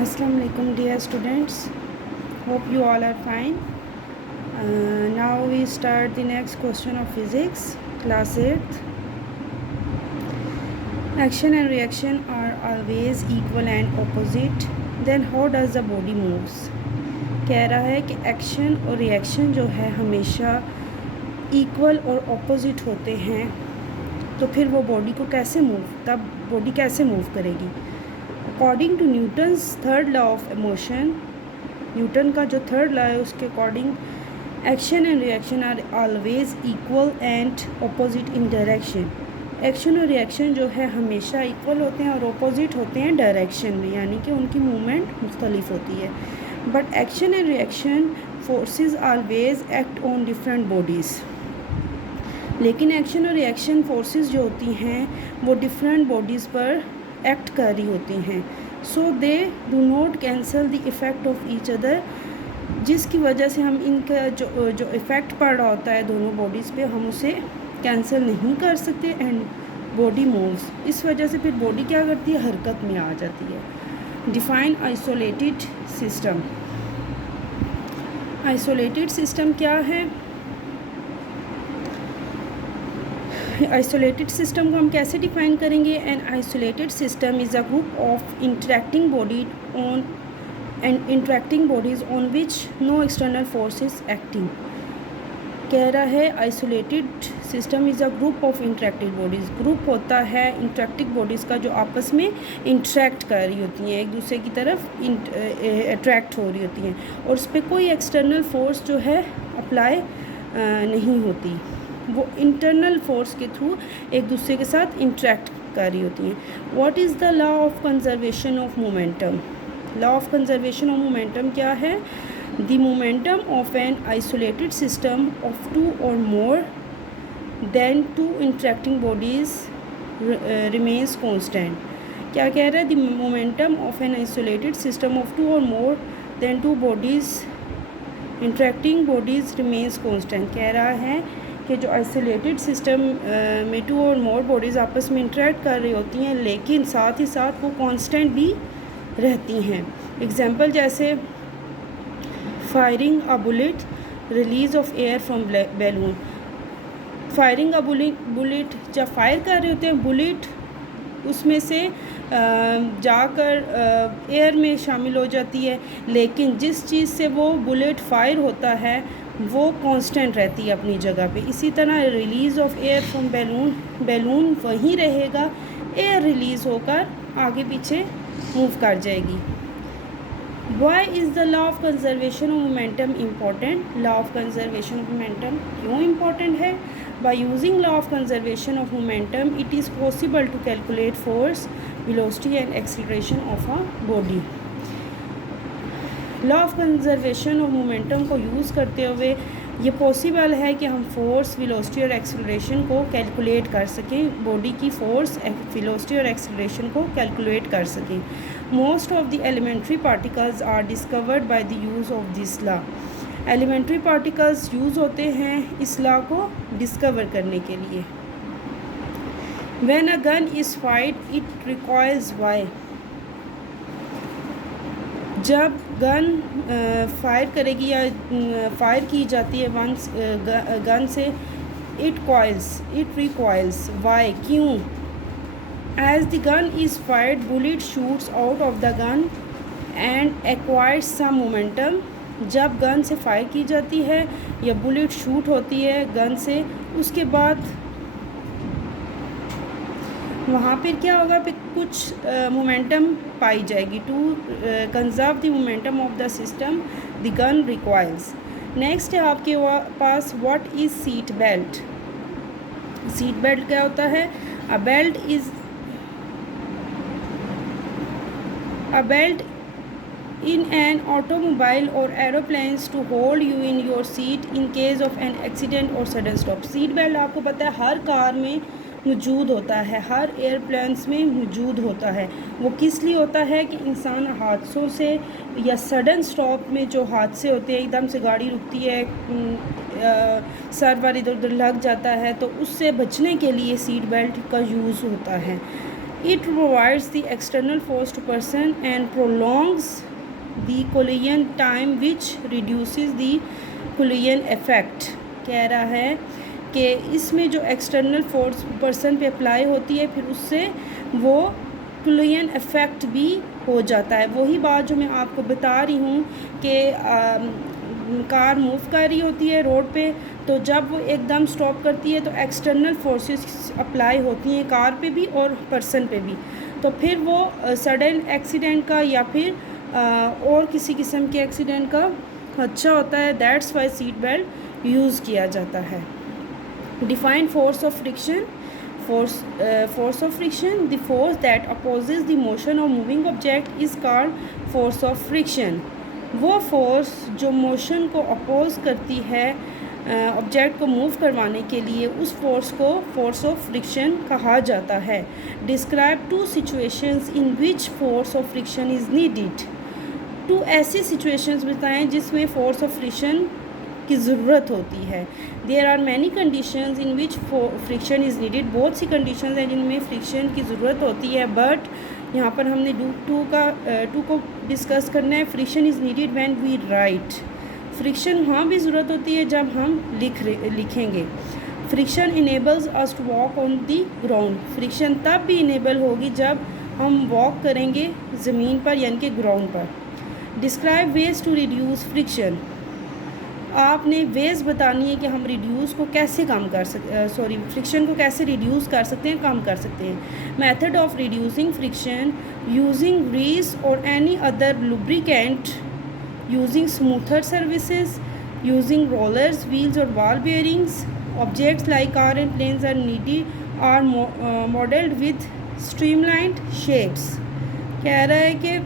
Assalamu alaikum dear students, hope you all are fine. Now we start the next question of physics, class 8th. Action and reaction are always equal and opposite, then how does the body moves? कह रहा है कि action और reaction जो है हमेशा equal और opposite होते हैं, तो फिर वो बॉडी को कैसे तब बॉडी कैसे मूव करेगी। According to Newton's third law of motion, Newton का जो थर्ड लॉ है उसके according action and reaction are always equal and opposite in direction. Action और रिएक्शन जो है हमेशा इक्वल होते हैं और अपोजिट होते हैं डायरेक्शन में, यानी कि उनकी मूवमेंट मुख्तलिफ होती है। But action and reaction forces always act on different bodies, लेकिन एक्शन और रिएक्शन फोर्सेस जो होती हैं वो डिफरेंट बॉडीज़ पर एक्ट कर रही होती हैं। So they do not cancel the effect of each other, जिसकी वजह से हम इनका जो इफ़ेक्ट पड़ रहा होता है दोनों बॉडीज़ पे, हम उसे कैंसिल नहीं कर सकते एंड बॉडी मूव्स। इस वजह से फिर बॉडी क्या करती है, हरकत में आ जाती है। Define isolated system. Isolated system क्या है? आइसोलेटेड सिस्टम को हम कैसे डिफाइन करेंगे? An isolated system is a group of interacting bodies on which no external force is acting. कह रहा है isolated system is a group of interactive bodies. Group होता है इंटरेक्टिव बॉडीज़ का जो आपस में इंटरेक्ट कर रही होती हैं, एक दूसरे की तरफ अट्रैक्ट हो रही होती हैं, और उस पर कोई एक्सटर्नल फोर्स जो है अप्लाई नहीं होती, वो इंटरनल फोर्स के थ्रू एक दूसरे के साथ इंटरेक्ट कर रही होती हैं। What is the law of conservation of momentum? Law of conservation of momentum क्या है? The momentum of an isolated system of two or more than two interacting bodies remains constant. क्या कह रहा है? The momentum of an isolated system of two or more than two bodies interacting bodies remains constant. कह रहा है कि जो isolated system में टू और मोर बॉडीज़ आपस में इंटरेक्ट कर रही होती हैं, लेकिन साथ ही साथ वो कांस्टेंट भी रहती हैं। एग्जांपल जैसे firing a bullet, release of air from balloon. Firing a bullet, जब फायर कर रहे होते हैं बुलेट, उसमें से जाकर एयर में शामिल हो जाती है, लेकिन जिस चीज़ से वो बुलेट फायर होता है वो कांस्टेंट रहती है अपनी जगह पे। इसी तरह release of air from balloon वहीं रहेगा, एयर रिलीज़ होकर आगे पीछे मूव कर जाएगी। Why is the law of conservation of momentum important? Law of conservation of momentum क्यों इम्पॉर्टेंट है? By using law of conservation of momentum it is possible to calculate force, velocity and acceleration of a body. Law of conservation of momentum को use करते हुए ये possible है कि हम force, velocity और एक्सीलरेशन को कैलकुलेट कर सकें, बॉडी की फोर्स, वेलोसिटी और एक्सीलरेशन को कैलकुलेट कर सकें। Most of the elementary particles are discovered by the use of this law. Elementary particles use होते हैं इस लॉ को डिस्कवर करने के लिए। When a gun is fired it requires why. जब गन फायर करेगी या फायर की जाती है वंस गन से, इट रिक्वायर्स वाई, क्यों? As the gun is fired bullet shoots out of the gun and acquires some momentum. जब gun से फायर की जाती है या बुलेट शूट होती है गन से, उसके बाद वहाँ पर क्या होगा, फिर कुछ मोमेंटम पाई जाएगी। To conserve the momentum of the system the gun requires. Next है आपके पास what is seat belt. Seat belt क्या होता है? A belt in an automobile or aeroplanes to hold you in your seat in case of an accident or sudden stop। Seat belt आपको पता है हर car में मौजूद होता है, हर एयरप्लेन्स में मौजूद होता है। वो किस लिए होता है कि इंसान हादसों से या सडन स्टॉप में जो हादसे होते हैं, एकदम से गाड़ी रुकती है, सर पर इधर उधर लग जाता है, तो उससे बचने के लिए सीट बेल्ट का यूज़ होता है। It provides the external force to person and prolongs the collision time which reduces the collision effect। कह रहा है कि इसमें जो एक्सटर्नल फोर्स पर्सन पे अप्लाई होती है फिर उससे वो collision इफ़ेक्ट भी हो जाता है। वही बात जो मैं आपको बता रही हूँ कि कार मूव कर रही होती है रोड पे, तो जब वो एकदम स्टॉप करती है तो एक्सटर्नल फोर्सेस अप्लाई होती हैं कार पे भी और पर्सन पे भी, तो फिर वो सडन एक्सीडेंट का या फिर और किसी किस्म के एक्सीडेंट का खदशा होता है। That's why seat belt use किया जाता है। Define force of friction. Force of friction, the force that opposes the motion of moving object is called force of friction। वो फोर्स जो मोशन को अपोज करती है ऑब्जेक्ट को मूव करवाने के लिए, उस फोर्स को फोर्स ऑफ फ्रिक्शन कहा जाता है। Describe two situations in which force of friction is needed. Two ऐसी सिचुएशंस बताएं जिसमें फोर्स ऑफ फ्रिक्शन की ज़रूरत होती है। There are many conditions in which friction is needed. बहुत सी कंडीशंस हैं जिनमें फ्रिक्शन की ज़रूरत होती है, बट यहाँ पर हमने टू को डिस्कस करना है। Friction is needed when we write. Friction वहाँ भी ज़रूरत होती है जब हम लिखेंगे। Friction enables us to walk on the ground. Friction तब भी इनेबल होगी जब हम वॉक करेंगे ज़मीन पर यानी कि ग्राउंड पर। Describe ways to reduce friction. आपने वेज बतानी है कि हम रिड्यूस को कैसे कम कर फ्रिक्शन को कैसे रिड्यूस कर सकते हैं, कम कर सकते हैं। Method of reducing friction using grease or any other lubricant, using smoother services, using rollers, wheels or ball bearings. Objects like car and planes are modelled with streamlined shapes. कह रहा है कि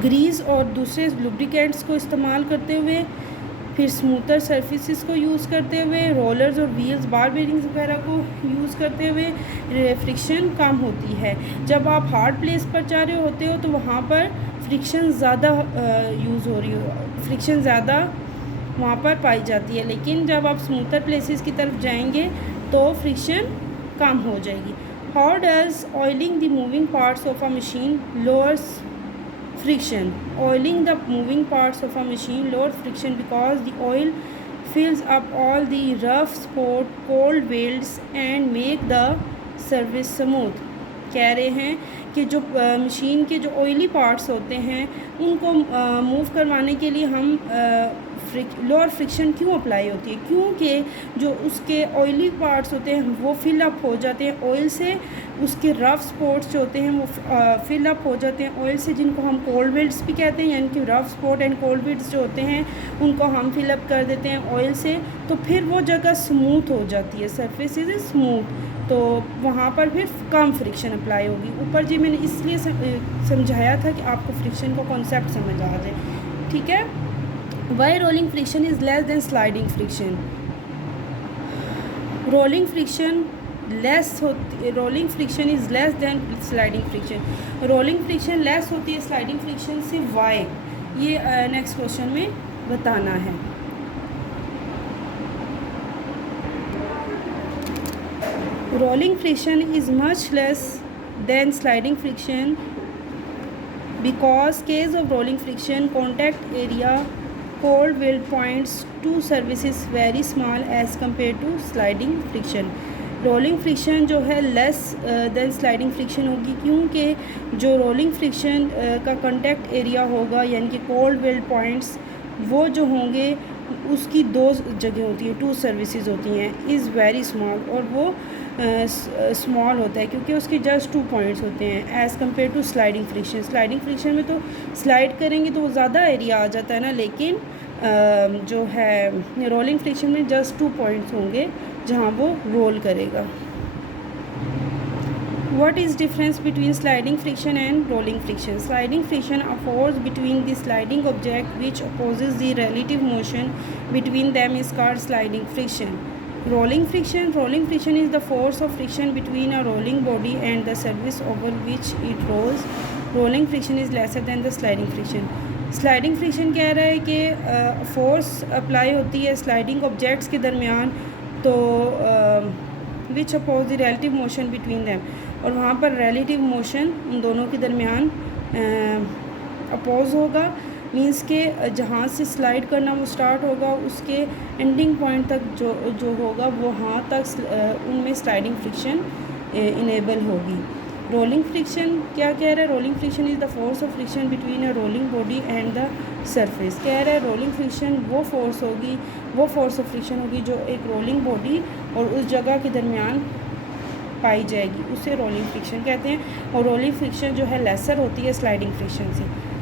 ग्रीस और दूसरे लुब्रिकेंट्स को इस्तेमाल करते हुए, फिर स्मूथर सरफेसेस को यूज़ करते हुए, रोलर्स और व्हील्स, बार बेयरिंग्स वगैरह को यूज़ करते हुए फ्रिक्शन कम होती है। जब आप हार्ड प्लेस पर जा रहे होते हो तो वहाँ पर फ्रिक्शन ज़्यादा यूज़ हो रही हो, फ्रिक्शन ज़्यादा वहाँ पर पाई जाती है, लेकिन जब आप स्मूथर प्लेसेस की तरफ जाएंगे तो फ्रिक्शन कम हो जाएगी। How does oiling the moving parts of a machine lowers friction? Oiling the moving parts of a machine lowers friction because the oil fills up all the rough spot, cold welds and make the surface smooth। कह रहे हैं कि जो machine के जो oily parts होते हैं उनको मूव करवाने के लिए हम लोअर फ्रिक्शन क्यों अप्लाई होती है, क्योंकि जो उसके ऑयली पार्ट्स होते हैं वो फिल अप हो जाते हैं ऑयल से, उसके रफ़ स्पॉट्स जो होते हैं वो फिल अप हो जाते हैं ऑयल से, जिनको हम कोल्ड वेल्ड्स भी कहते हैं, यानी कि rough spot and cold welds जो होते हैं उनको हम फिल अप कर देते हैं ऑयल से, तो फिर वो जगह स्मूथ हो जाती है, सरफेस इज़ स्मूथ, तो वहाँ पर फिर कम फ्रिक्शन अप्लाई होगी। ऊपर जी मैंने इसलिए समझाया था कि आपको फ्रिक्शन का कॉन्सेप्ट समझ आ जाए, ठीक है। Why rolling friction is less than sliding friction. Rolling friction is less than sliding friction. Rolling friction less होती है स्लाइडिंग फ्रिक्शन से। वाई, ये नेक्स्ट क्वेश्चन में बताना है। Rolling friction is much less than sliding friction because case of rolling friction contact area cold weld points to surface is very small as compared to sliding friction। Rolling friction जो है less than sliding friction होगी, क्योंकि जो rolling friction का contact area होगा यानी कि cold weld points वो जो होंगे उसकी दो जगह होती है, टू सर्विसेज होती हैं, इज़ वेरी स्मॉल, और वो स्मॉल होता है क्योंकि उसके जस्ट 2 पॉइंट्स होते हैं as compare to sliding friction. Sliding friction में तो स्लाइड करेंगे तो वो ज़्यादा एरिया आ जाता है ना, लेकिन जो है रोलिंग फ्रिक्शन में जस्ट 2 पॉइंट्स होंगे जहाँ वो रोल करेगा। What is difference between sliding friction and rolling friction? Sliding friction a force between the sliding object which opposes the relative motion between them is called sliding friction। Rolling friction is the force of friction between a rolling body and the surface over which it rolls। Rolling friction is lesser than the sliding friction। Sliding friction कह रहा है कि force apply होती है sliding objects के दरमियान, तो which oppose the relative motion between them, और वहाँ पर रिलेटिव मोशन उन दोनों के दरमियान अपोज होगा। मीन्स के जहाँ से स्लाइड करना वो स्टार्ट होगा उसके एंडिंग पॉइंट तक जो होगा वो वहाँ तक उनमें स्लाइडिंग फ्रिक्शन इनेबल होगी। रोलिंग फ्रिक्शन क्या कह रहा है? Rolling friction is the force of friction between a rolling body and the surface. कह रहा है रोलिंग फ्रिक्शन वो फोर्स ऑफ फ्रिक्शन होगी जो एक रोलिंग बॉडी और उस जगह के दरमियान पाई जाएगी, उसे रोलिंग फ्रिक्शन कहते हैं। और रोलिंग फ्रिक्शन जो है लेसर होती है स्लाइडिंग फ्रिक्शन से।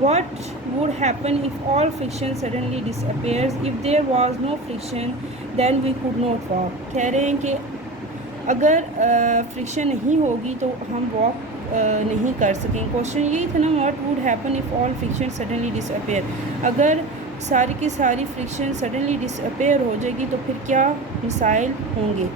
What would happen if all friction suddenly disappears? If there was no friction, then we could not walk. कह रहे हैं कि अगर फ्रिक्शन नहीं होगी तो हम वॉक नहीं कर सकेंगे। क्वेश्चन यही था ना, what would happen if all friction suddenly disappear. अगर सारी की सारी फ्रिक्शन सडनली डिसअपेयर हो जाएगी तो फिर क्या मिसाइल होंगे।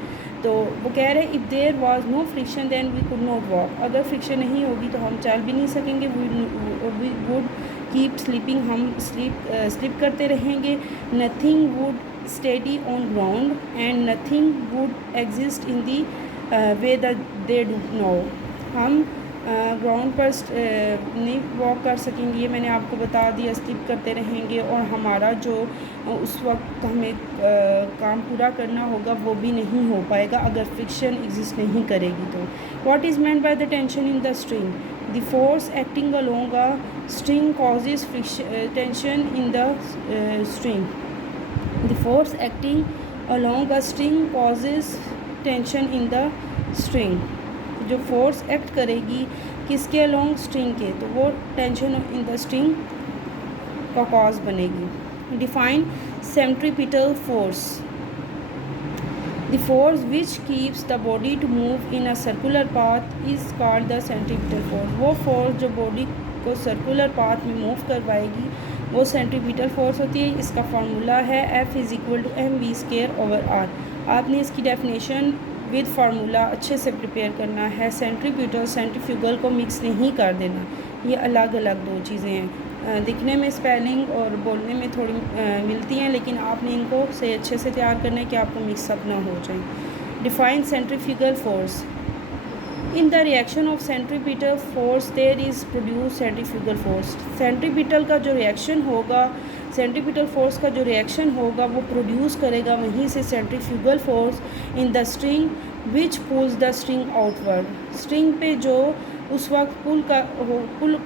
तो वो कह रहे हैं if there was no friction then we could not walk. अगर फ्रिक्शन नहीं होगी तो हम चल भी नहीं सकेंगे। वी वुड कीप स्लीपिंग, हम स्लीप करते रहेंगे। Nothing would steady on ground and nothing would exist in the way that they do no. हम ग्राउंड पर नहीं वॉक कर सकेंगे, ये मैंने आपको बता दिया। स्लिप करते रहेंगे और हमारा जो उस वक्त हमें काम पूरा करना होगा वो भी नहीं हो पाएगा अगर फ्रिक्शन एग्जिस्ट नहीं करेगी तो। What is meant by the tension in the string? The force acting along a string causes tension in the string. The force acting along a string causes tension in the string. जो force act करेगी किसके along? String के, तो वो tension in the string का cause बनेगी। Define centripetal force. The force which keeps the body to move in a circular path is called the centripetal force. वो force जो बॉडी को सर्कुलर पाथ में move करवाएगी वो सेंट्रीपिटल फोर्स होती है। इसका फार्मूला है F is equal to mv²/r। आपने इसकी डेफिनेशन विद फार्मूला अच्छे से प्रिपेयर करना है। सेंट्रीपिटल सेंट्रीफ्यूगल को मिक्स नहीं कर देना, ये अलग अलग दो चीज़ें हैं। दिखने में स्पेलिंग और बोलने में थोड़ी मिलती हैं, लेकिन आपने इनको से अच्छे से तैयार करना है कि आपको मिक्सअप ना हो जाए। Define centrifugal force. In the reaction of centripetal force there is produce centrifugal force. Centripetal का जो रिएक्शन होगा, सेंट्रीपिटल फोर्स का जो रिएक्शन होगा वो प्रोड्यूस करेगा वहीं से centrifugal force in the string which pulls the string outward. String पे जो उस वक्त पुल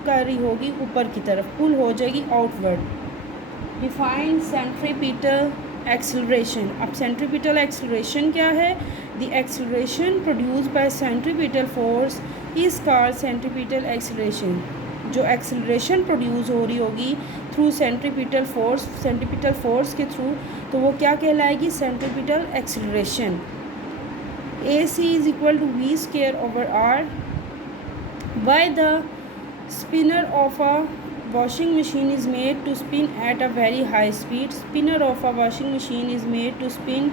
कर रही होगी ऊपर की तरफ, पुल हो जाएगी आउटवर्ड। Define centripetal acceleration. अब सेंट्रीपिटल एक्सेलरेशन क्या है? The acceleration produced by centripetal force is called centripetal acceleration. जो एक्सेलरेशन प्रोड्यूस हो रही होगी थ्रू सेंट्रीपिटल फोर्स के थ्रू, तो वो क्या कहलाएगी? Centripetal acceleration. AC is equal to v²/r। Why the spinner of a washing machine is made to spin at a very high speed? Spinner of a washing machine is made to spin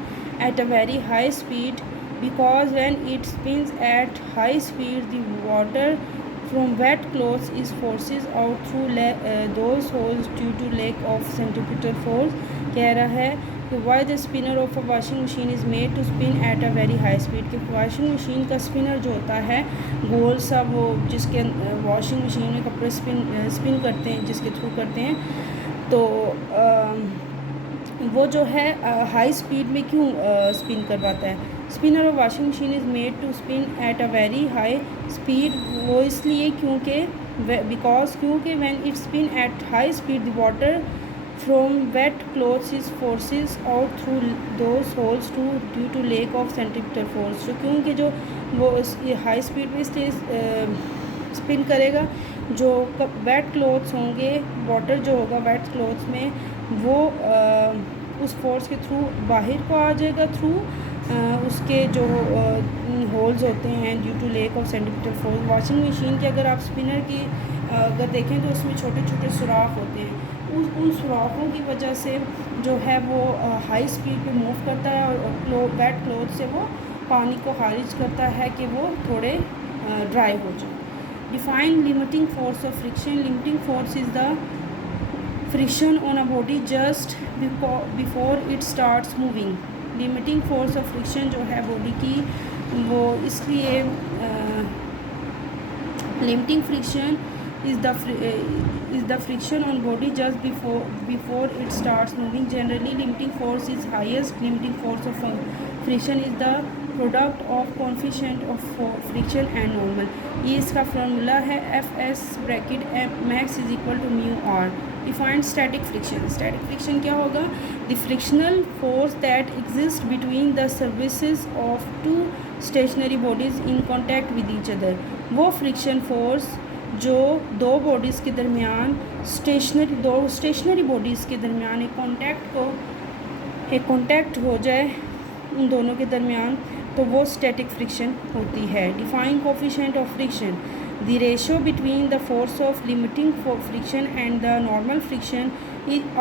at a very high speed because when it spins at high speed, the water from wet clothes is forces out through those holes due to lack of centripetal force। कह रहा है कि why the spinner of a washing machine is made to spin at a very high speed. कि washing machine का spinner जो होता है गोल सा, वो जिसके वॉशिंग मशीन में कपड़े स्पिन करते हैं, जिसके थ्रू करते हैं, तो वो जो है हाई स्पीड में क्यों स्पिन करवाता है? Spinner of washing machine is made to spin at a very high speed. वो इसलिए क्योंकि क्योंकि when it spin at high speed the water from wet clothes is forces out through those holes due to lack of centripetal force. तो क्योंकि जो वो high speed में इसलिए स्पिन करेगा, जो वेट क्लॉथ्स होंगे, वाटर जो होगा वेट क्लॉथ्स में, वो उस फोर्स के थ्रू बाहर को आ जाएगा थ्रू उसके जो होल्स होते हैं due to lack of centripetal force. Washing machine के अगर आप स्पिनर की अगर देखें तो उसमें छोटे छोटे सुराख होते हैं, उन सुराखों की वजह से जो है वो हाई स्पीड पे मूव करता है और वेट क्लॉथ से वो पानी को खारिज करता है कि वो थोड़े ड्राई हो जाए। Define limiting force of friction. Limiting force is the friction on a body just before it starts moving. Limiting force of friction जो है बॉडी की, वो इसलिए limiting friction is the friction on body just before it starts moving. Generally, limiting force is highest. Limiting force of friction is the product of coefficient of friction and normal. ये इसका formula है Fs bracket max is equal to mu r. Define static friction. Static friction क्या होगा? The frictional force that exists between the surfaces of two stationary bodies in contact with each other. वो friction force जो दो bodies के दरमियान दो stationery bodies के दरमियान एक कॉन्टैक्ट हो जाए उन दोनों के दरमियान, तो वो स्टैटिक फ्रिक्शन होती है. Define coefficient of friction. The ratio between the force of limiting friction and the normal friction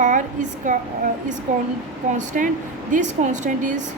are is constant. This constant is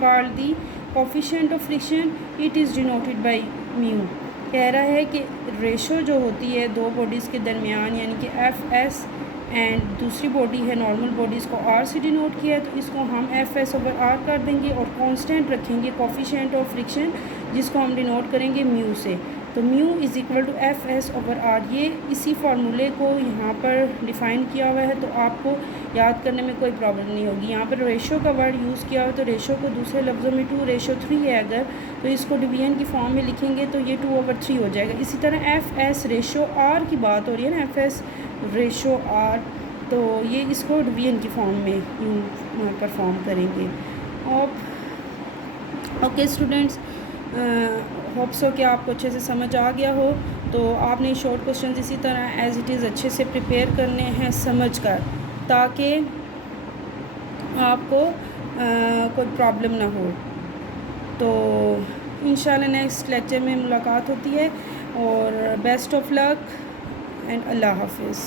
called the coefficient of friction. It is denoted by mu. कह रहा है कि ratio जो होती है दो bodies के दरमियान, यानी कि एफ एस एंड दूसरी बॉडी है नॉर्मल बॉडी, इसको आर से डिनोट किया है, तो इसको हम एफ एस ओवर आर कर देंगे और कांस्टेंट रखेंगे कोफिशिएंट ऑफ फ्रिक्शन, जिसको हम डिनोट करेंगे म्यू से. तो mu is equal to F S over R. ये इसी फार्मूले को यहाँ पर डिफ़ाइन किया हुआ है, तो आपको याद करने में कोई प्रॉब्लम नहीं होगी. यहाँ पर रेशो का वर्ड यूज़ किया हुआ है, तो रेशो को दूसरे लफ्ज़ों में 2:3 है अगर, तो इसको डिवीजन की फॉर्म में लिखेंगे तो ये 2/3 हो जाएगा. इसी तरह एफ एस रेशो आर की बात हो रही है ना, एफ एस रेशो आर, तो ये इसको डिवीजन की फॉर्म में परफॉर्म करेंगे. ओके स्टूडेंट्स, होप सो कि आपको अच्छे से समझ आ गया हो. तो आपने शॉर्ट क्वेश्चन इसी तरह एज़ इट इज़ अच्छे से प्रिपेयर करने हैं समझ कर, ताकि आपको कोई प्रॉब्लम ना हो. तो इंशाल्लाह नेक्स्ट लेक्चर में मुलाकात होती है, और बेस्ट ऑफ लक एंड अल्लाह हाफिज़.